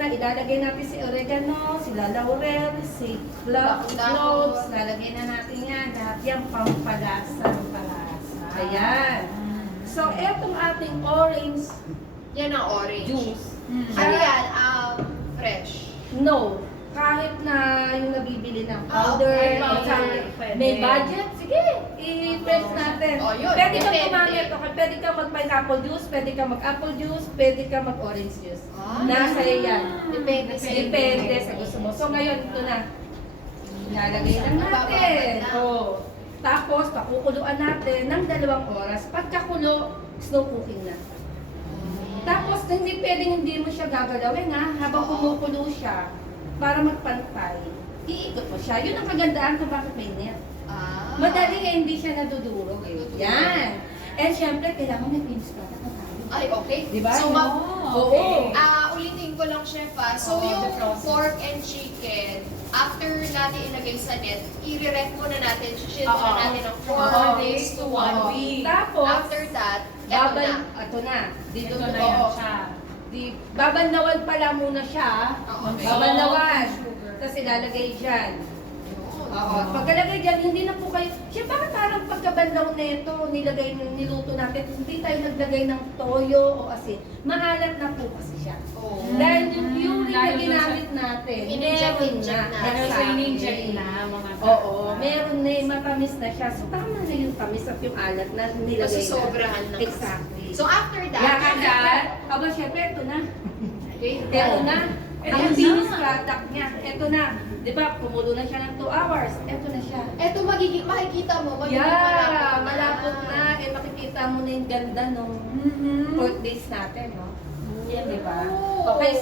na, ilalagay natin si oregano, sila laurel, si cloves, lalagay na natin yan. Lahat yan pampalasa ng palasa. Ayan. So, etong ating orange Yan ang orange. juice. Ano yan? Fresh. No. Kahit na yung nabibili ng Ah, powder, okay. o Pwede. may budget, sige, i-press natin. Oh, yun. Pwede kang Depende. gumamit, okay? Pwede kang mag-pineapple juice, pwede kang mag-apple juice, pwede kang mag-orange juice. Ah. Nasa yan. Depende sa Depende sa gusto mo. So ngayon, ito na. Ilalagay lang natin. Oh. Tapos, pakukuluan natin ng 2 oras. Pagkakulo, slow cooking na. Tapos, hindi pwedeng hindi mo siya gagalawin ha. Habang kumukulo siya, para magpantay, iikot mo siya. Yun ang kagandahan kung bakit may net. Madali hindi siya nadudurog. Yan. And syempre, kailangan may finish product na tayo. Ay, okay. Diba? So, Oo. ulitin ko lang, chef So, Oo, yung the process. pork and chicken, after natin ilagay sa net, i-rep muna natin, shield Oo. muna natin ng 4 Oo. days to 1 Oo. week. Tapos, After that, eto na. Ito na. Dito Ito na oo. yan siya. Babanlawan pala muna siya. Okay. Babanlawan. Sugar. Tapos ilalagay dyan. Yun. Oo. Pagkalagay dyan, hindi na po kayo... Siya bakit parang pagkabanlaw na ito, niluto natin, hindi tayo naglagay ng toyo o asin. Maalat na po kasi siya. Oo. Dahil yung puree na Lalo dun ginamit natin, In-inject meron na. na. Ano sa Exactly. in-inject na mga Oo, meron na yung matamis na siya. So tama na yung tamis at yung alat na nilagay na. Masusobrahan na. Exactly. So, after that, Yan. Aba, syempre, ito na. okay, Ito na. Ito Ang na. finished product niya. Ito na. Di ba, kumulo na siya ng 2 hours. Ito na siya. eto makikita mo, Yeah, malapot na. Eh, makikita mo na yung ganda nung pork days natin, no? Yan, di ba? Oh. Okay, so